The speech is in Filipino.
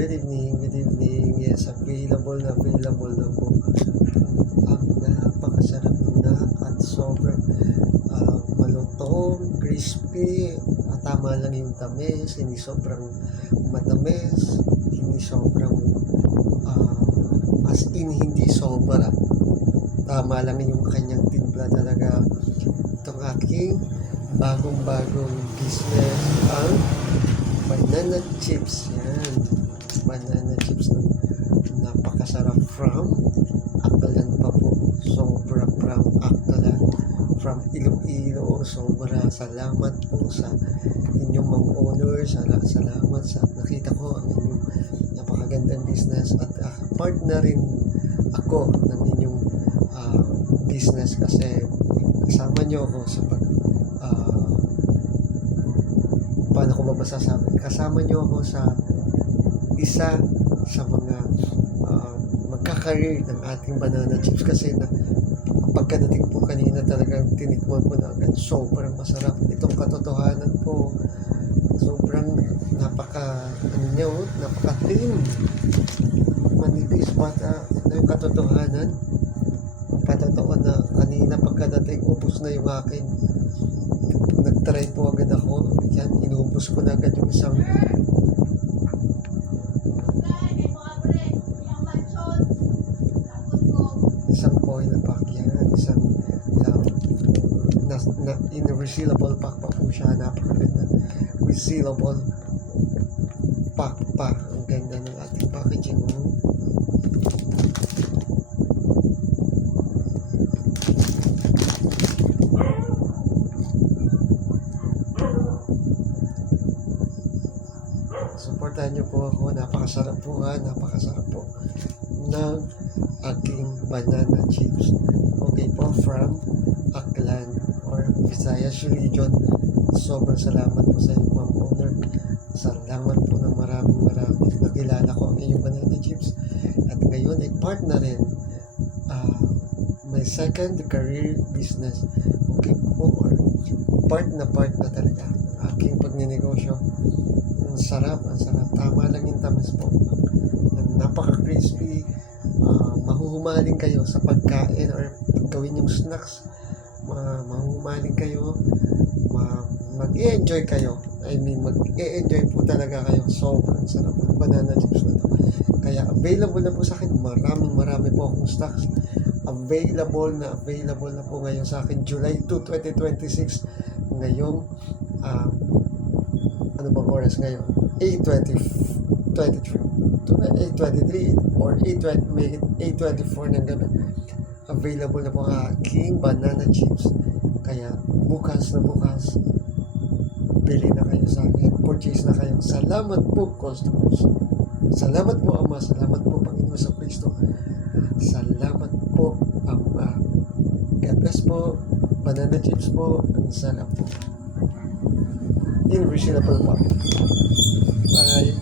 Good evening, good evening. Yes, available na po ang napakasarap na at sobrang malutong, crispy, at tama lang yung tamis, hindi sobrang matamis, hindi sobrang as in hindi sobra. Tama lang yung kanyang timpla talaga. Itong aking bagong business ang banana chips. Yan. Banana chips na napakasarap from Aklan pa po. Sobra from Aklan. From Iloilo. Sobra. Salamat po sa inyong mga owners. Salamat sa nakita ko ang inyong napakagandang business at part na rin ako ng inyong business kasi kasama nyo ako sa paano ko ba masasabi, kasama nyo ako sa isa sa mga magkakareer ng ating banana chips kasi na pagkadating po kanina talagang tinikman ko na agad, sobrang masarap itong katotohanan po, sobrang napaka-thin, manipis bata. Ito yung katotohanan, patotoo na kanina pagkadating ubos na yung akin. Nag-try po agad ako. Yan, inubos ko na agad yung isang foil pack. Yan, isang in a resealable pack pa po siya. Napakaganda. Resealable pack pa. Ang ganda ng ating packaging. Supportahan niyo po ako. Napakasarap po ng aking banana chips. Okay po, from Aklan or Visayas region. Sobrang salamat po sa inyong mga owner. Salamat po ng maraming nakilala ko ang inyong banana chips. At ngayon ay part na rin my second career business. Okay po, or part na talaga aking pagninegosyo. Ang sarap. Tama lang yung tamis po. Napaka-crispy. Mahuhumaling kayo sa pagkain or gawin yung snacks. Mahuhumaling kayo. Mag-e-enjoy kayo. Mag-e-enjoy po talaga kayo. Sobrang sarap ng banana chips na to. Kaya available na po sa akin. Marami po akong stocks. Available na po ngayon sa akin. July 2, 2026. Ngayong ano bang oras ngayon? 8:23 or 8:24 ng gabi. Available na po ang aking banana chips. Kaya bukas bili na kayo sa akin, purchase na kayo. Salamat po customers, salamat po Ama, salamat po Panginoon sa Kristo, salamat po Ama. God bless po. Banana chips po, ang sarap po. In reasonable pa. Bye.